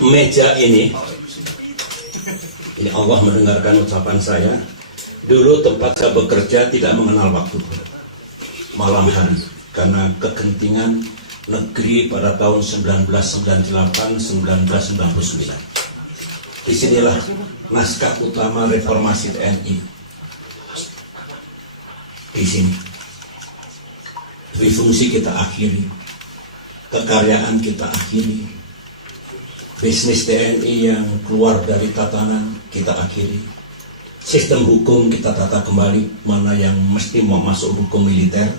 Meja ini Allah mendengarkan ucapan saya. Dulu tempat saya bekerja tidak mengenal waktu, malam hari, karena kegentingan negeri pada tahun 1998-1999. Disinilah naskah utama reformasi TNI. Di sini difungsi kita akhiri, kekaryaan kita akhiri, bisnis TNI yang keluar dari tatanan kita akhiri, sistem hukum kita tata kembali, mana yang mesti mau masuk hukum militer,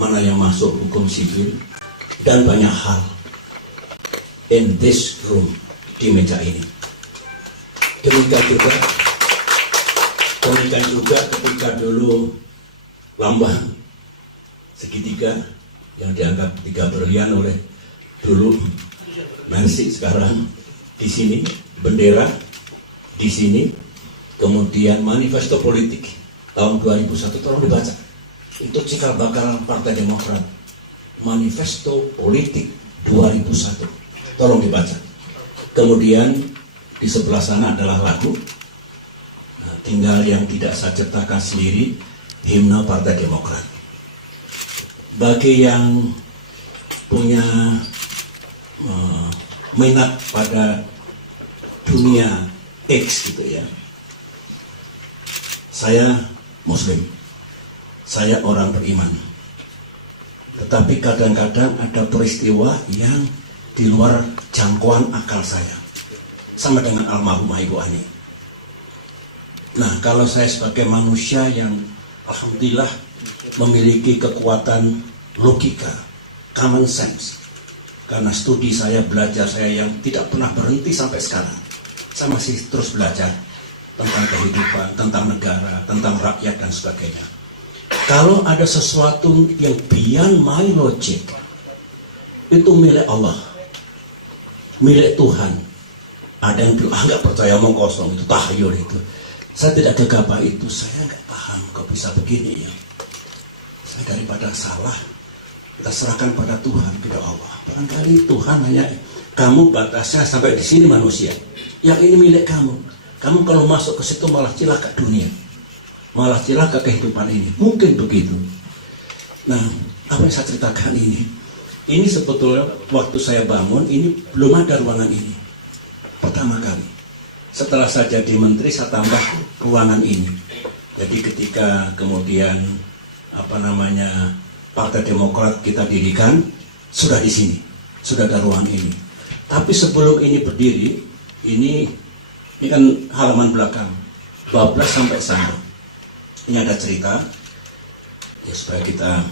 mana yang masuk hukum sipil, dan banyak hal in this room, di meja ini. Demikian juga ketika dulu lambang segitiga yang dianggap 3 berlian oleh dulu Nancy, sekarang di sini bendera, di sini kemudian manifesto politik tahun 2001, tolong dibaca. Itu cikal bakal Partai Demokrat, manifesto politik 2001, tolong dibaca. Kemudian di sebelah sana adalah lagu, tinggal yang tidak saya ciptakan sendiri, himne Partai Demokrat. Bagi yang punya minat pada dunia X gitu ya, saya Muslim, saya orang beriman, tetapi kadang-kadang ada peristiwa yang di luar jangkauan akal saya, sama dengan almarhumah Ibu Ani. Nah, kalau saya sebagai manusia yang alhamdulillah memiliki kekuatan logika, common sense, karena studi saya, belajar saya yang tidak pernah berhenti sampai sekarang, saya masih terus belajar tentang kehidupan, tentang negara, tentang rakyat dan sebagainya. Kalau ada sesuatu yang beyond my logic, itu milik Allah, milik Tuhan. Ada yang bilang, nggak percaya, omong kosong, itu tahyul itu. Saya tidak gegabah itu, saya nggak paham kok bisa begini ya. Saya daripada salah, kita serahkan pada Tuhan, pada Allah. Barangkali Tuhan hanya, kamu batasnya sampai di sini manusia, yang ini milik kamu. Kamu kalau masuk ke situ malah cilaka dunia, malah cilaka kehidupan ini. Mungkin begitu. Nah, apa yang saya ceritakan ini sebetulnya waktu saya bangun, ini belum ada ruangan ini. Pertama kali. Setelah saya jadi menteri, saya tambah ruangan ini. Jadi ketika kemudian Partai Demokrat kita dirikan, sudah di sini, sudah ada ruang ini. Tapi sebelum ini berdiri, ini kan halaman belakang, bablas sampai sana. Ini ada cerita, ya, supaya kita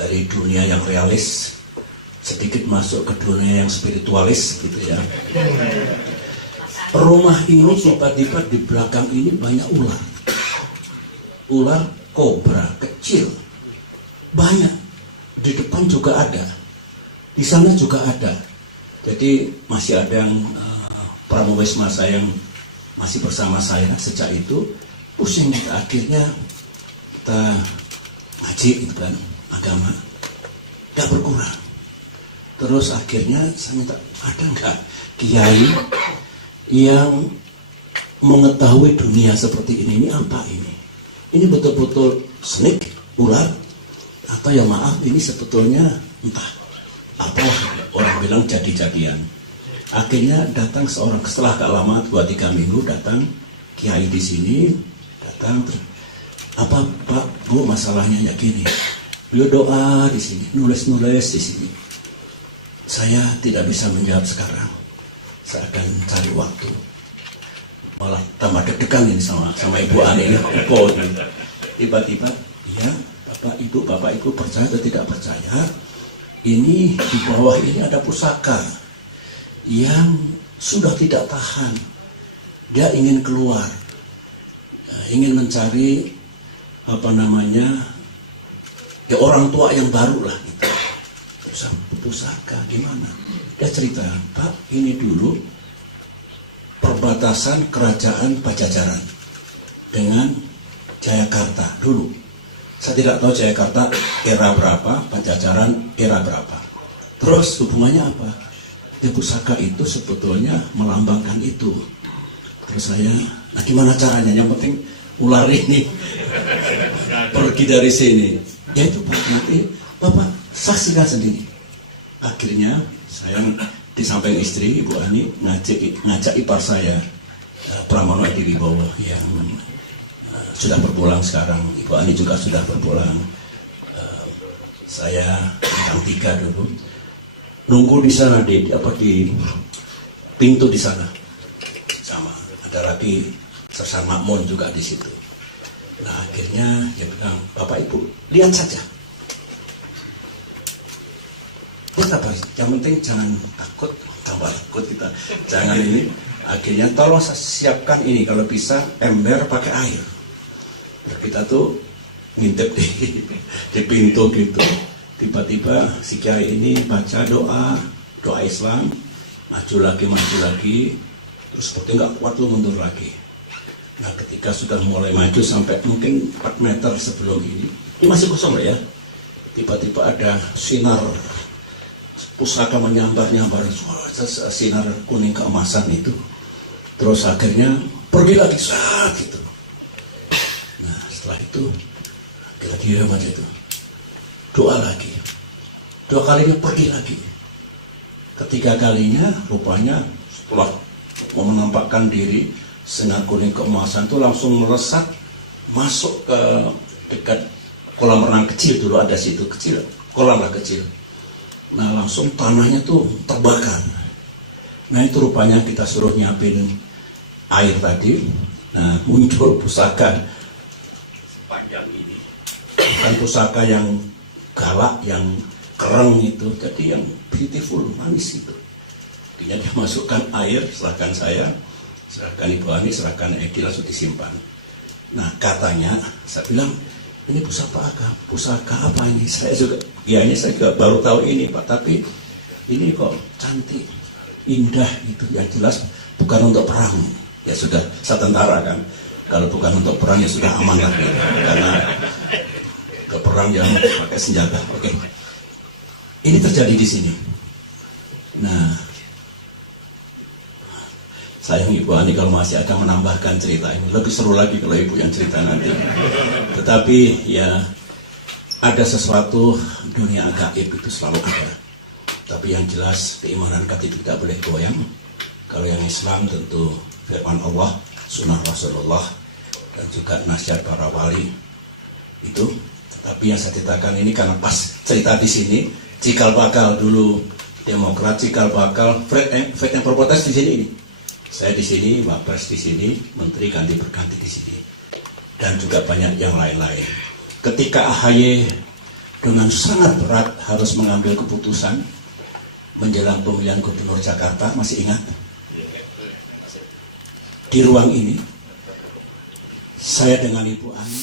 dari dunia yang realis sedikit masuk ke dunia yang spiritualis, gitu ya. Rumah ini tiba-tiba di belakang ini banyak ular, ular kobra kecil, banyak. Di depan juga ada, di sana juga ada. Jadi masih ada yang pramuwisma saya yang masih bersama saya sejak itu. Pusing kita, akhirnya kita ngaji gitu kan, agama gak berkurang. Terus akhirnya saya minta, ada nggak kiai yang mengetahui dunia seperti ini apa ini? Ini betul-betul snake, ular, atau ya maaf, ini sebetulnya entah apalah, orang bilang jadi-jadian. Akhirnya datang seorang, setelah gak lama 2-3 minggu datang kiai di sini, datang, apa Pak Bu masalahnya ya gini. Beliau doa di sini, nulis-nulis di sini. Saya tidak bisa menjawab sekarang. Saya akan cari waktu. Malah tambah deg-degan ini sama Ibu Ani ini. Tiba-tiba, ya Bapak Ibu percaya atau tidak percaya? Ini di bawah ini ada pusaka yang sudah tidak tahan. Dia ingin keluar, ingin mencari ya orang tua yang baru lah gitu. Pusaka gimana? Dia cerita, Pak, ini dulu perbatasan kerajaan Pajajaran dengan Jayakarta dulu. Saya tidak tahu Jayakarta era berapa, Pajajaran era berapa. Terus hubungannya apa? Di pusaka itu sebetulnya melambangkan itu. Terus saya, nah gimana caranya? Yang penting ular ini pergi dari sini. Ya itu Pak, nanti Bapak saksikan sendiri. Akhirnya saya di samping istri Ibu Ani ngajak ipar saya Pramono Edi Wibowo yang sudah berpulang sekarang. Ibu Ani juga sudah berpulang. Saya bintang 3 dulu nunggu di sana di pintu di sana, sama ada lagi Sersan Makmun juga di situ. Nah akhirnya dia bilang, Bapak Ibu lihat saja, lihat apa, yang penting jangan takut, tambah takut kita, jangan ini. Akhirnya tolong siapkan ini, kalau bisa ember pakai air. Kita tuh ngintip di pintu gitu. Tiba-tiba si kiai ini baca doa Islam, maju lagi, terus seperti nggak kuat lu mundur lagi. Nah ketika sudah mulai maju sampai mungkin 4 meter sebelum ini masih kosong ya. Tiba-tiba ada sinar pusaka menyambar-nyambar, sinar kuning keemasan itu. Terus akhirnya pergi lagi saat itu. Nah setelah itu lagi macam itu. Doa lagi, 2 kalinya pergi lagi. Ketiga kalinya rupanya setelah menampakkan diri, sinar kuning keemasan itu langsung melesat masuk ke dekat kolam renang kecil. Dulu ada situ kecil, kolam lah kecil. Nah langsung tanahnya tuh terbakar. Nah itu rupanya kita suruh nyiapin air tadi. Nah muncul pusaka panjang ini, bukan pusaka yang galak, yang kereng itu, jadi yang beautiful, manis itu. Dia masukkan air, serahkan saya, serahkan Ibu Ani, serahkan Edi, langsung disimpan. Nah katanya, saya bilang, ini pusaka apa ini? Saya juga baru tahu ini Pak, tapi ini kok cantik, indah itu. Yang jelas bukan untuk perang. Ya sudah, saya tentara kan. Kalau bukan untuk perang ya sudah aman lah gitu. Karena ke perang jangan pakai senjata. Oke. Ini terjadi di sini. Nah, sayang Ibu Ani kalau masih akan menambahkan cerita ini. Lebih seru lagi kalau Ibu yang cerita nanti. Tetapi ya ada sesuatu, dunia gaib itu selalu ada. Tapi yang jelas keimanan kita tidak boleh goyang. Kalau yang Islam tentu firman Allah, sunnah Rasulullah, dan juga nasihat para wali itu. Tapi yang saya ceritakan ini karena pas cerita di sini, cikal bakal dulu Demokrat, cikal bakal Fred yang berprotes di sini ini. Saya di sini, Wapres di sini, Menteri ganti berganti di sini, dan juga banyak yang lain-lain. Ketika AHY dengan sangat berat harus mengambil keputusan menjelang pemilihan Gubernur Jakarta, masih ingat? Di ruang ini, saya dengan Ibu Ani